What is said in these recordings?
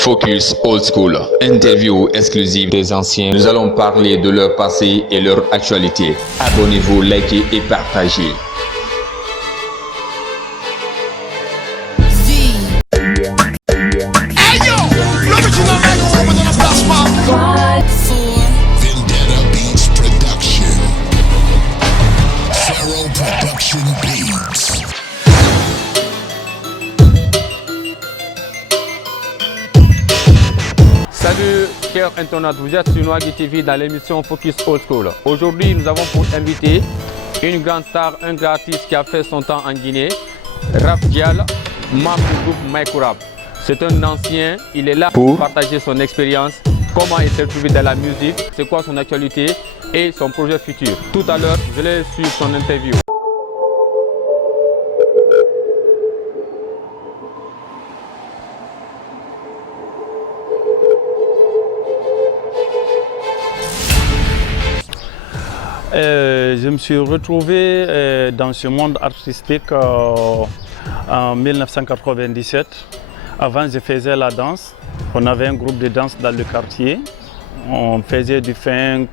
Focus Old School, interview exclusive des anciens. Nous allons parler de leur passé et leur actualité. Abonnez-vous, likez et partagez. Salut chers internautes, vous êtes sur Noagui TV dans l'émission Focus Old School. Aujourd'hui, nous avons pour inviter une grande star, un grand artiste qui a fait son temps en Guinée, Raf Dial, membre du groupe Maïkourab. C'est un ancien, il est là pour partager son expérience, comment il s'est trouvé dans la musique, c'est quoi son actualité et son projet futur. Tout à l'heure, je l'ai suivi son interview. Je me suis retrouvé dans ce monde artistique en 1997. Avant, je faisais la danse. On avait un groupe de danse dans le quartier. On faisait du funk,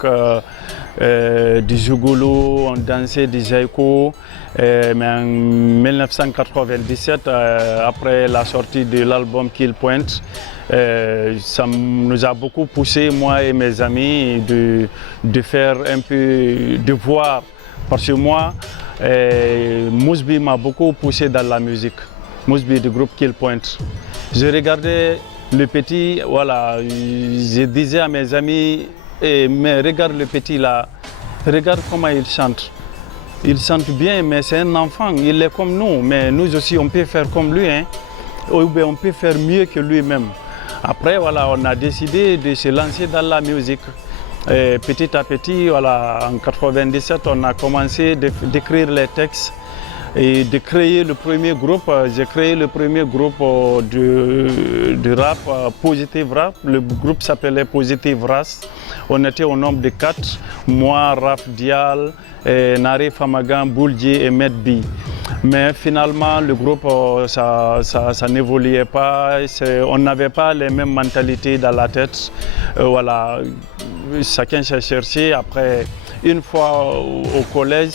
du zougolo, on dansait du jaïko. Mais en 1997, après la sortie de l'album Kill Point, ça nous a beaucoup poussé, moi et mes amis, de faire un peu, de voir. Parce que moi, Mousbi m'a beaucoup poussé dans la musique. Mousbi du groupe Kill Point. Je regardais le petit, voilà, je disais à mes amis, mais regarde le petit là, regarde comment il chante. Il chante bien, mais c'est un enfant, il est comme nous, mais nous aussi on peut faire comme lui, hein. Ou bien on peut faire mieux que lui-même. Après, voilà, on a décidé de se lancer dans la musique. Et petit à petit, voilà, en 1997, on a commencé d'écrire les textes et de créer le premier groupe. J'ai créé le premier groupe de rap, Positive Rap. Le groupe s'appelait Positive Ras. On était au nombre de 4, moi, Raf Dial, Nari Famagan, Bouldi et Medbi. Mais finalement, le groupe, ça n'évoluait pas, on n'avait pas les mêmes mentalités dans la tête. Voilà, chacun s'est cherché. Après, une fois au collège,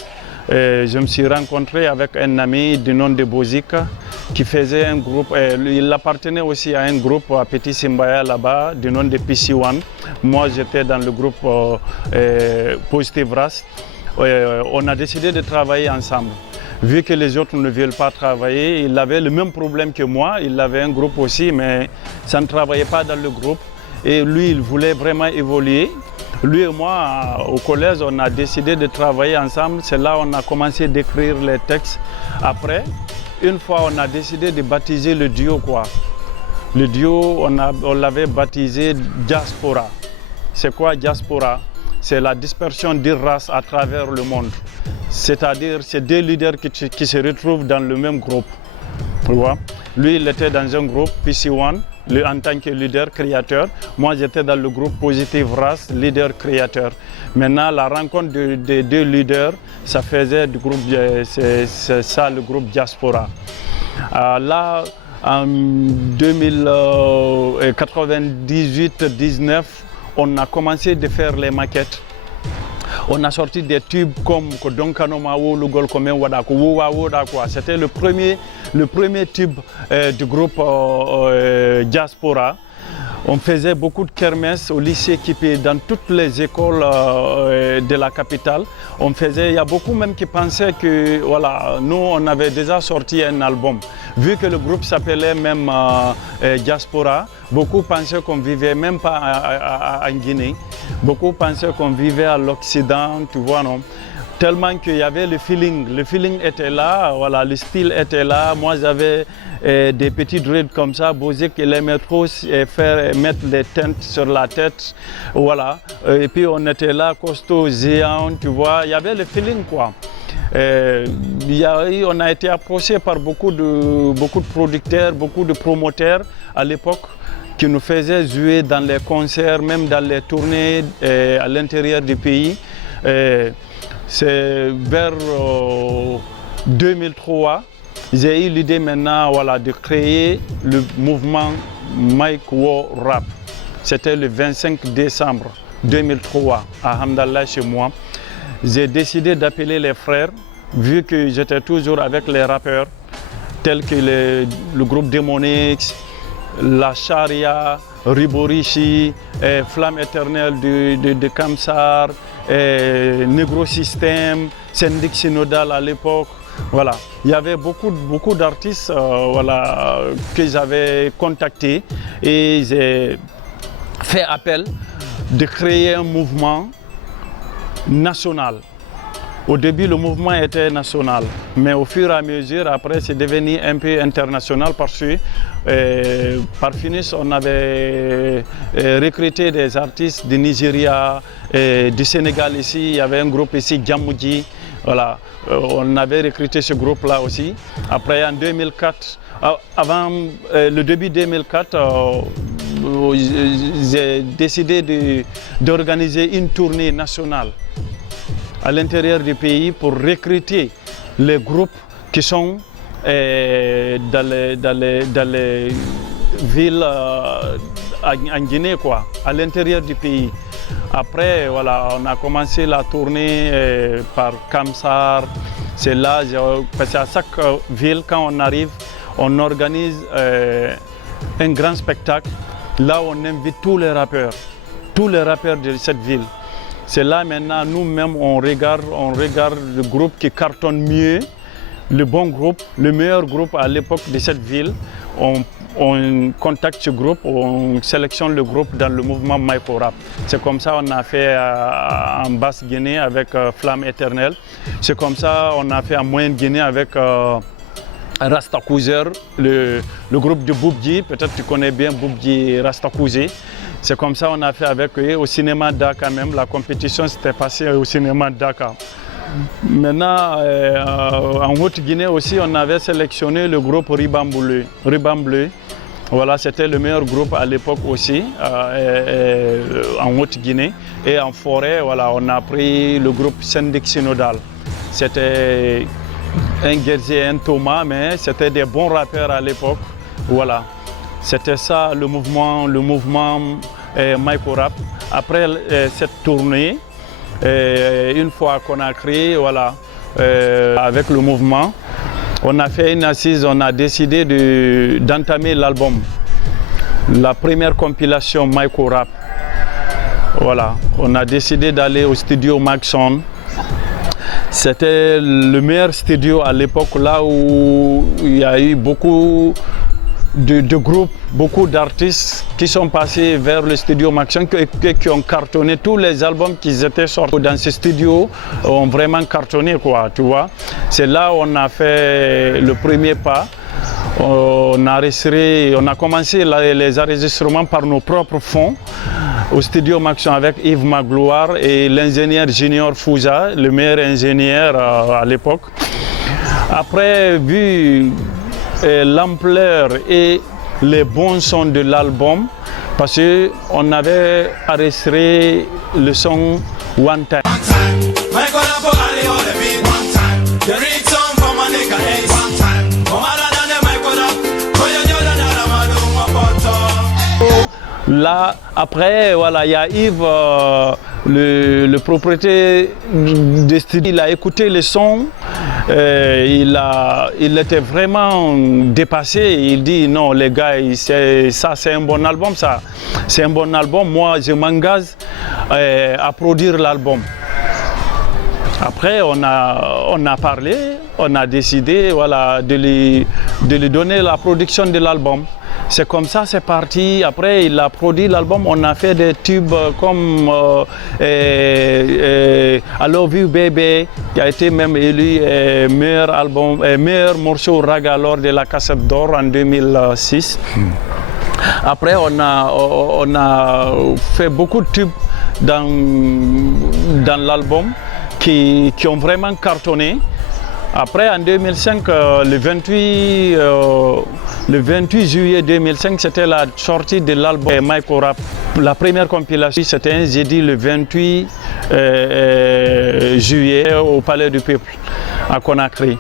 je me suis rencontré avec un ami du nom de Bozika qui faisait un groupe, il appartenait aussi à un groupe à Petit Simbaya là-bas du nom de PC1. Moi j'étais dans le groupe Positive Ras. On a décidé de travailler ensemble. Vu que les autres ne veulent pas travailler, il avait le même problème que moi, il avait un groupe aussi, mais ça ne travaillait pas dans le groupe. Et lui, il voulait vraiment évoluer. Lui et moi, au collège, on a décidé de travailler ensemble. C'est là qu'on a commencé d'écrire les textes. Après, une fois, on a décidé de baptiser le duo, quoi. Le duo, on l'avait baptisé Diaspora. C'est quoi Diaspora? C'est la dispersion des races à travers le monde. C'est-à-dire, c'est deux leaders qui se retrouvent dans le même groupe. Tu vois? Lui, il était dans un groupe, PC1, en tant que leader créateur. Moi, j'étais dans le groupe Positive Ras, leader créateur. Maintenant, la rencontre des deux leaders, ça faisait du groupe, c'est ça le groupe Diaspora. Là, en 1998-19, on a commencé de faire les maquettes. On a sorti des tubes comme c'était le premier tube du groupe Diaspora. On faisait beaucoup de kermesses au lycée Kipé, dans toutes les écoles de la capitale. Il y a beaucoup même qui pensaient que voilà, nous on avait déjà sorti un album. Vu que le groupe s'appelait même Diaspora, beaucoup pensaient qu'on vivait même pas en Guinée. Beaucoup pensaient qu'on vivait à l'Occident, tu vois, non? Tellement qu'il y avait le feeling était là, voilà, le style était là. Moi j'avais des petits dreads comme ça, Bozik il aimait trop mettre les teintes sur la tête, voilà. Et puis on était là, costaud, géant, tu vois, il y avait le feeling quoi. On a été approché par beaucoup de producteurs, beaucoup de promoteurs à l'époque qui nous faisaient jouer dans les concerts, même dans les tournées à l'intérieur du pays. C'est vers 2003, j'ai eu l'idée maintenant voilà, de créer le mouvement Mike Wo Rap. C'était le 25 décembre 2003 à Hamdallah chez moi. J'ai décidé d'appeler les frères, vu que j'étais toujours avec les rappeurs, tels que le groupe Demonix, La Charia, Riborishi, Flamme Éternelle de Kamsar, Negro System, Syndic Synodal à l'époque. Voilà. Il y avait beaucoup d'artistes voilà, que j'avais contactés et j'ai fait appel de créer un mouvement national. Au début, le mouvement était national, mais au fur et à mesure, après, c'est devenu un peu international parce que par Finis, on avait recruté des artistes du Nigeria, du Sénégal ici, il y avait un groupe ici, Djamouji, voilà, on avait recruté ce groupe-là aussi. Après, en 2004, avant le début 2004, j'ai décidé d'organiser une tournée nationale à l'intérieur du pays pour recruter les groupes qui sont dans les villes en Guinée, quoi, à l'intérieur du pays. Après, voilà, on a commencé la tournée par Kamsar. C'est là, parce qu'à chaque ville, quand on arrive, on organise un grand spectacle. Là, on invite tous les rappeurs de cette ville. C'est là maintenant, nous-mêmes, on regarde le groupe qui cartonne mieux, le bon groupe, le meilleur groupe à l'époque de cette ville. On contacte ce groupe, on sélectionne le groupe dans le mouvement Maïko Rap. C'est comme ça qu'on a fait en Basse-Guinée avec Flamme Éternelle. C'est comme ça qu'on a fait en Moyenne-Guinée avec Rastakouzer, le groupe de Boubji. Peut-être tu connais bien Boubji Rastakouzer. C'est comme ça qu'on a fait avec eux au cinéma Dakar même. La compétition s'était passée au cinéma Dakar. Maintenant, en Haute-Guinée aussi, on avait sélectionné le groupe Ribam Bleu. Voilà, c'était le meilleur groupe à l'époque aussi, en Haute-Guinée. Et en forêt, voilà, on a pris le groupe Syndic Synodal. C'était un Guerzier et un Thomas, mais c'était des bons rappeurs à l'époque. Voilà. C'était ça le mouvement Maïko Rap. Après cette tournée, une fois qu'on a créé, voilà, avec le mouvement, on a fait une assise, on a décidé d'entamer l'album. La première compilation Maïko Rap. Voilà, on a décidé d'aller au studio Maxon. C'était le meilleur studio à l'époque, là où il y a eu beaucoup de groupes, beaucoup d'artistes qui sont passés vers le studio Maxon qui ont cartonné. Tous les albums qui étaient sortis dans ce studio ont vraiment cartonné, quoi, tu vois. C'est là où on a fait le premier pas. On a commencé les enregistrements par nos propres fonds au studio Maxon avec Yves Magloire et l'ingénieur Junior Fouza, le meilleur ingénieur à l'époque. Après, vu l'ampleur et les bons sons de l'album, parce qu'on avait enregistré le son One Time. Là, après, voilà, il y a Yves, le propriétaire du studio, il a écouté le son. Il était vraiment dépassé. Il dit non les gars, ça c'est un bon album, ça c'est un bon album. Moi je m'engage à produire l'album. Après on a parlé, on a décidé, voilà, de lui donner la production de l'album. C'est comme ça, c'est parti. Après, il a produit l'album. On a fait des tubes comme I Love You Baby, qui a été même élu meilleur morceau raga lors de la cassette d'or en 2006. Après, on a fait beaucoup de tubes dans l'album qui ont vraiment cartonné. Après, en 2005, le 28 juillet 2005, c'était la sortie de l'album Maïko Rap. La première compilation, c'était un jeudi le 28 juillet au Palais du Peuple, à Conakry.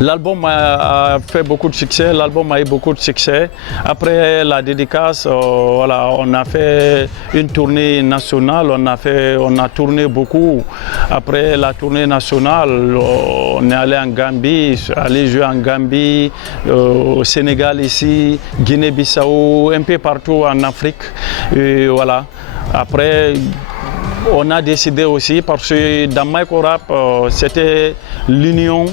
L'album a fait beaucoup de succès, l'album a eu beaucoup de succès. Après la dédicace, voilà, on a fait une tournée nationale, on a tourné beaucoup. Après la tournée nationale, on est allé en Gambie, allé jouer en Gambie, au Sénégal ici, Guinée-Bissau, un peu partout en Afrique. Et voilà. Après, on a décidé aussi, parce que dans Maïko Rap, c'était l'union,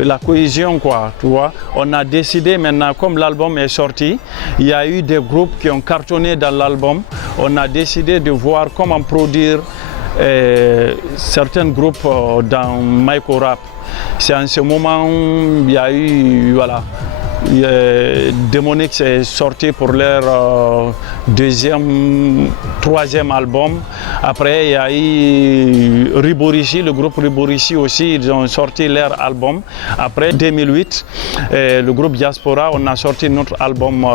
la cohésion, quoi, tu vois. On a décidé maintenant, comme l'album est sorti, il y a eu des groupes qui ont cartonné dans l'album. On a décidé de voir comment produire certains groupes dans Maïko Rap. C'est en ce moment il y a eu, voilà, Démonique s'est sorti pour leur troisième album. Après, il y a eu Riborishi, le groupe Riborishi aussi, ils ont sorti leur album. Après 2008, le groupe Diaspora, on a sorti notre album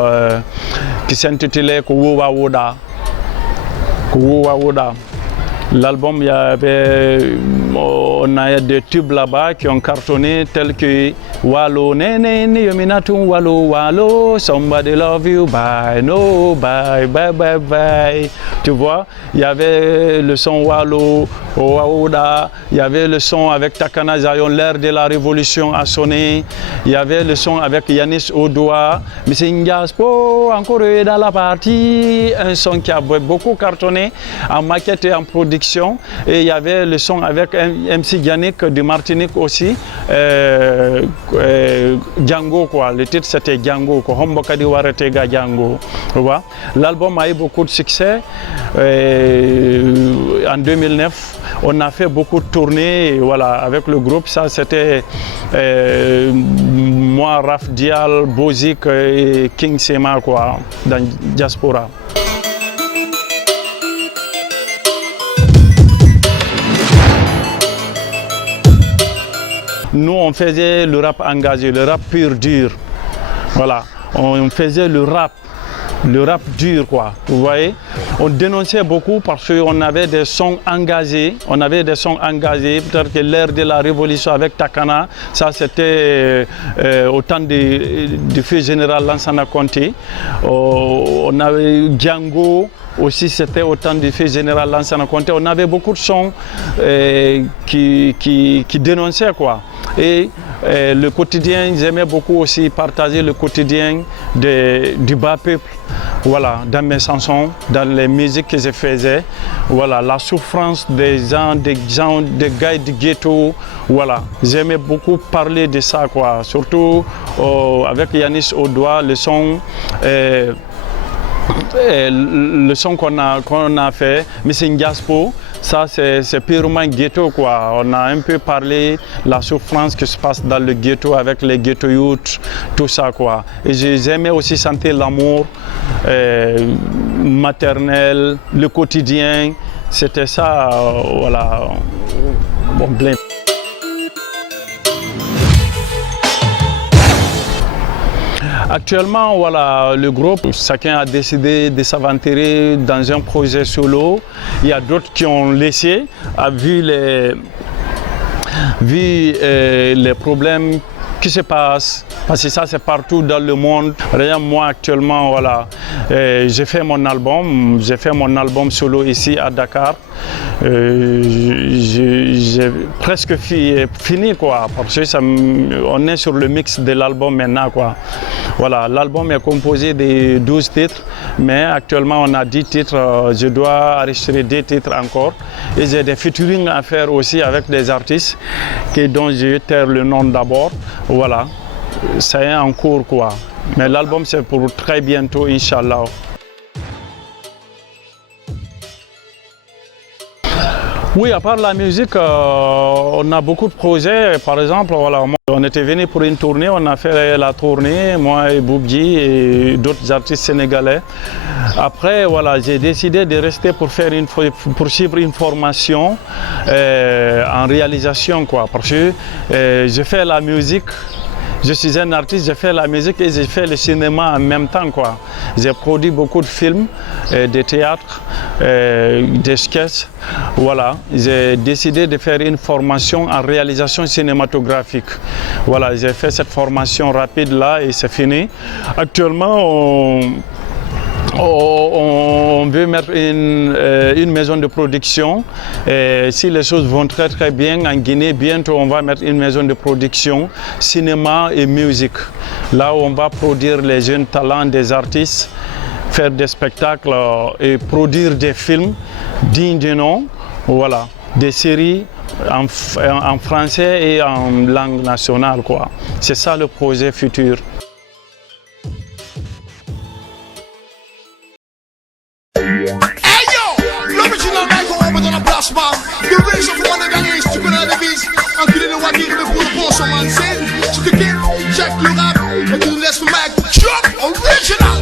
qui s'intitulait Kuwa Woda. L'album, on a des tubes là-bas qui ont cartonné tels que Wallo Nene Yominatum Wallo Wallo, Somebody Love You, Bye No, Bye Bye Bye Bye. Tu vois, il y avait le son Wallo, Waouda, il y avait le son avec Takana Zion, l'ère de la révolution a sonné, il y avait le son avec Yanis Odoa, Missingaspo, encore dans la partie, un son qui a beaucoup cartonné en maquette et en production, et il y avait le son avec MC Yannick de Martinique aussi, Django quoi, le titre c'était Django, Hombokadi Waretega Django, tu vois. L'album a eu beaucoup de succès. En 2009, on a fait beaucoup de tournées, voilà, avec le groupe. Ça, c'était moi, Raf Dial, Bozik et King Sema, quoi, dans Diaspora. Nous, on faisait le rap engagé, le rap pur dur. Voilà, on faisait le rap dur, quoi, vous voyez. On dénonçait beaucoup parce qu'on avait des sons engagés, peut-être que l'ère de la révolution avec Takana, ça c'était au temps du feu général Lansana Conté. On avait Django, aussi c'était au temps du feu général Lansana Conté. On avait beaucoup de sons qui dénonçaient, quoi. Et le quotidien, ils aimaient beaucoup aussi partager le quotidien du bas peuple. Voilà, dans mes chansons, dans les musiques que je faisais, voilà, la souffrance des gars du ghetto, voilà, j'aimais beaucoup parler de ça, quoi, surtout avec Yanis Odoa, le son qu'on a fait, Missingaspo. Ça, c'est purement ghetto, quoi. On a un peu parlé de la souffrance qui se passe dans le ghetto avec les ghetto youths, tout ça, quoi. Et j'aimais aussi sentir l'amour maternel, le quotidien. C'était ça, voilà. Bon, blé. Actuellement, voilà, le groupe, chacun a décidé de s'aventurer dans un projet solo. Il y a d'autres qui ont laissé, vu les problèmes qui se passent, parce que ça c'est partout dans le monde. Rien, moi actuellement, voilà, j'ai fait mon album solo ici à Dakar. J'ai presque fini, quoi, parce que on est sur le mix de l'album maintenant, quoi. Voilà, l'album est composé de 12 titres, mais actuellement on a 10 titres, je dois enregistrer 2 titres encore. Et j'ai des featuring à faire aussi avec des artistes dont je vais taire le nom d'abord. Voilà, ça est en cours, quoi. Mais l'album c'est pour très bientôt, Inch'Allah. Oui, à part la musique, on a beaucoup de projets. Par exemple, voilà, on était venu pour une tournée, on a fait la tournée, moi et Boubji et d'autres artistes sénégalais. Après, voilà, j'ai décidé de rester pour suivre une formation en réalisation, quoi, parce que je fais la musique. Je suis un artiste, je fais la musique et je fais le cinéma en même temps, quoi. J'ai produit beaucoup de films, de théâtre. des sketchs. Voilà, j'ai décidé de faire une formation en réalisation cinématographique. Voilà, j'ai fait cette formation rapide là et c'est fini. Actuellement, on veut mettre une maison de production. Et si les choses vont très très bien en Guinée, bientôt on va mettre une maison de production, cinéma et musique. Là où on va produire les jeunes talents des artistes, faire des spectacles et produire des films dignes du nom, voilà, des séries en français et en langue nationale, quoi. C'est ça le projet futur. Hey yo, l'original Michael Robert dans la place, man. The race of one gagné, si tu connais la devise. Enculé de Wagir, mais pour le bon son, man. C'est, tu te quittes, check le rap, et tu nous laisses le mec. Drop original.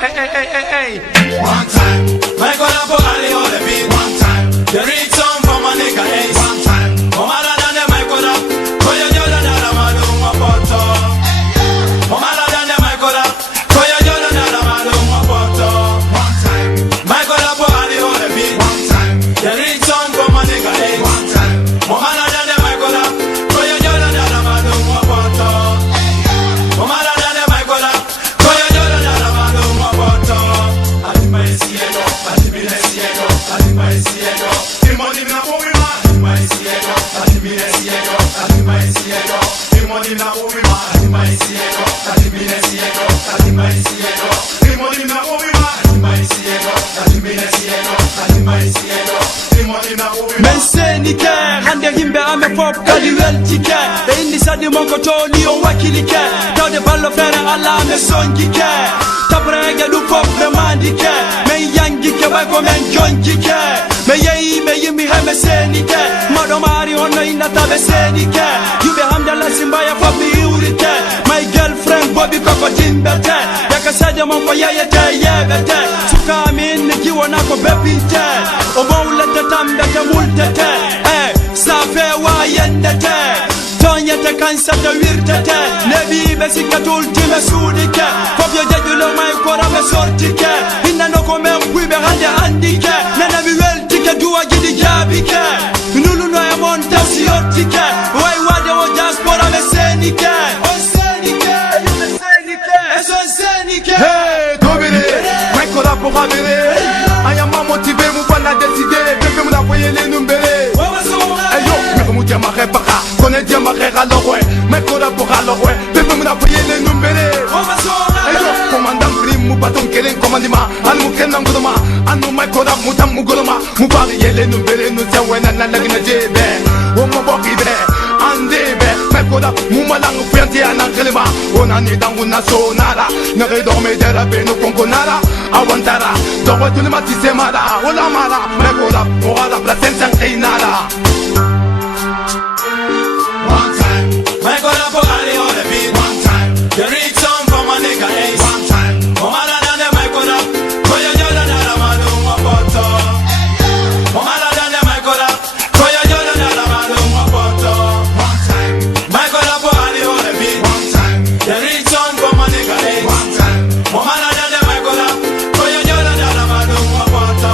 Hey, hey, hey, hey, hey. One time, Michael Robert, allez, on the beat. One time, the read song from my nigga Ace. One time, oh my lord, and the Michael Robert. Koya Jordan, and the Maluma Poto. Oh my lord, and the Michael Robert. Koya Jordan, and the Maluma Poto. One time, Michael Robert, allez, on the beat. One time, the read song from my nigga Ace. One time, oh my lord, and the Michael Robert. Koya Jordan, and the Maluma Poto. Oh my lord, and the Michael Robert. Koya Jordan, and the Maluma Poto. Adima es ciego, adima es ciego, adima es ciego. Imoni na umima, adima es ciego, adima es ciego, adima es ciego. Imoni na umima, adima es ciego, adima es ciego, adima es ciego. Imoni na umima, adima es ciego, adima es ciego, adima es ciego. Imoni na umima. Mensenike, hande himbe ame pop kali weltike. Be indi sadi monko toli on wakilike. Tawde ballo fere alla me songike. Tabrege du pop me mandike. Men yangike bako men jonkike. Me yeyi me yimi heme senike. Mado mari ono inata be senike. Yube hamdala simbaya pop mi iurite. My girlfriend Bobby koko timbete. Yaka sadi monko yayete yebete. Suka min nikiwa nako bepinte. Obowlete tambete multete. Safe wa yendete. Tonyete kansate wirtete. Nebi besikatul time sudike. Kopyo jejulo mai kora me sortike. Inna noko me mpwibe hande andike. Nana mi weltike duwa gidi jabike. Nulu no ya monte usiyotike. Wai wade o diaspora me senike. O senike, me senike. Eso senike. Hey, Tobile, Michael Robert pour avérer. Ayama motivé, mon fan a décidé. Bébé, mon a voyé les numbérés. Hey yo, mais mon diamare baka. Connais diamare alors ouais. Michael Robert alors ouais. Bébé, mon a voyé les numbérés. Hey yo, commandant prime, mon bâton kelen commandima. Anu kenan guduma. Anu Michael Robert, mutam muguluma. Mubari les numbérés, nous tiens ouais nana lagna jebe. Oh mon bokibe, andebe. Michael Robert, mumalang fianti anankelema. Onani dangu nasonara. Nere dorme de la beno konkonara. Awantara, dogo tuni matise mara. Ola mara, Michael Robert, morala platensan einara. One time, Michael Robert, allez, on the beat. One time, the read song from my nigga Ace. One time, oh my lord, and the Michael Robert. Koya Jordan, and the Maluma Poto. Oh my lord, and the Michael Robert. Koya Jordan, and the Maluma Poto. One time, Michael Robert, allez, on the beat. One time, the read song from my nigga Ace. One time, oh my lord, and the Michael Robert. Koya Jordan, and the Maluma Poto.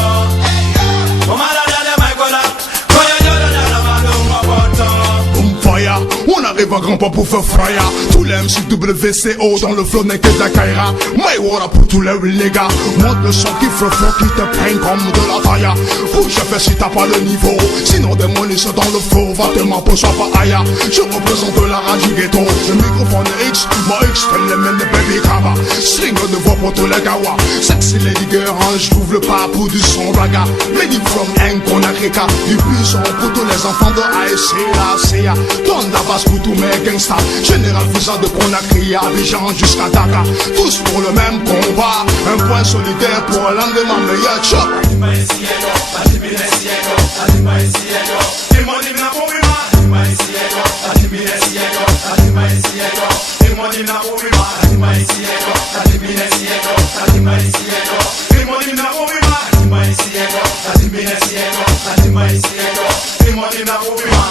Oh my lord, and the Michael Robert. Koya Jordan, and the Maluma Poto. Fire, on arrive à grand pas pour faire fraya. Tous les MC WCO dans le flow n'est que de la Kaira. My water pour tous les gars. Monte le son qui fait fort, qui te prenne comme de la taille. Bouge faire si t'as pas le niveau. Sinon des monitions dans le faux. Va te m'en sois pas aïe. Je représente la rage du ghetto. Le microphone X, moi X, t'aimes les mêmes de baby kaba. String de voix pour tous les gawa. Sexy lady girl, je trouve le papou du son raga. Lady from Nkonakrika. Du puissant pour tous les enfants de ASC, la CA. Donne la base pour tous mes gangsters. Général Fouza de Conakry à Abidjan jusqu'à Dakar. Tous pour le même combat. Un point solidaire pour l'endemain meilleur chop. Adima es ciego, adima es ciego, adima es ciego. Imoni na umima, adima es ciego, adima es ciego, adima es ciego. Imoni na umima, adima es ciego, adima es ciego, adima es ciego. Imoni na umima, adima es ciego, adima es ciego, adima es ciego. Imoni na umima.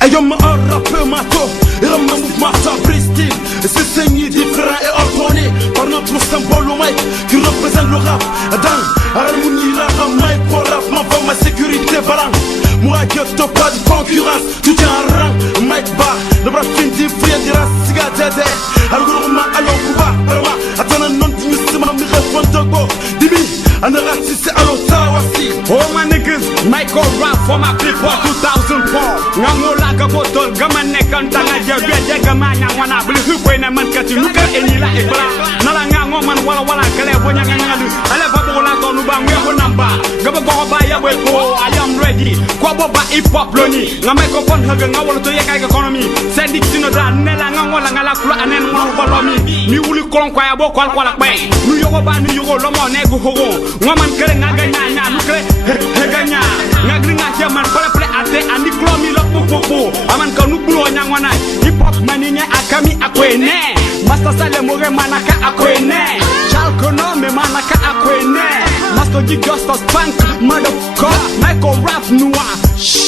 Ayom un rappeur mato, il a mon mouvement Bristol. C'est saigné différent et ordonné par notre symbole au mic qui représente le rap dans Harmonie la ramaille pour rap, ma voix, ma sécurité balang. Moi, gueule, pas de concurrence, tout est en rang. Mike Bar, le bras fin du frère de la cigarette. Algorithme, allons, Kuba, Brahma. Attends, non, tu me sais, ma mère, Fontogo. Dimi, un artiste, allons, Tawasi. Oh, my niggas, Michael Rap for my people 2004. Ngango laga botol, gaman nekan tanga jebe, gaman yang wana beli hukwe na man kati nuka enila ekbala. Nala ngango man wala wala kale bonya ngangadu. Ale babo la konu ba ngwe namba. Gaba go ba ya we ko, I am ready. Kwa boba hip hop loni. Nga microphone haga ngawolo to yeka economy. Sendik sino da nela ngango la ngala kula anen ngolo bolomi. Ni wuli kolon kwa ya bo kwal kwala kwe. Nu yogo ba nu yogo lomo nego hogo. Ngaman kere ngaga nya nukle heganya. Ngagri ngaja man pale pale ate andi klomi lo popo. Aman ka nukulo nyangwana. Hip hop maninya akami akwene. Master sale more manaka akwene. Chalkono me manaka akwene. Master G Gustos Punk motherfucker. Michael Rap noir.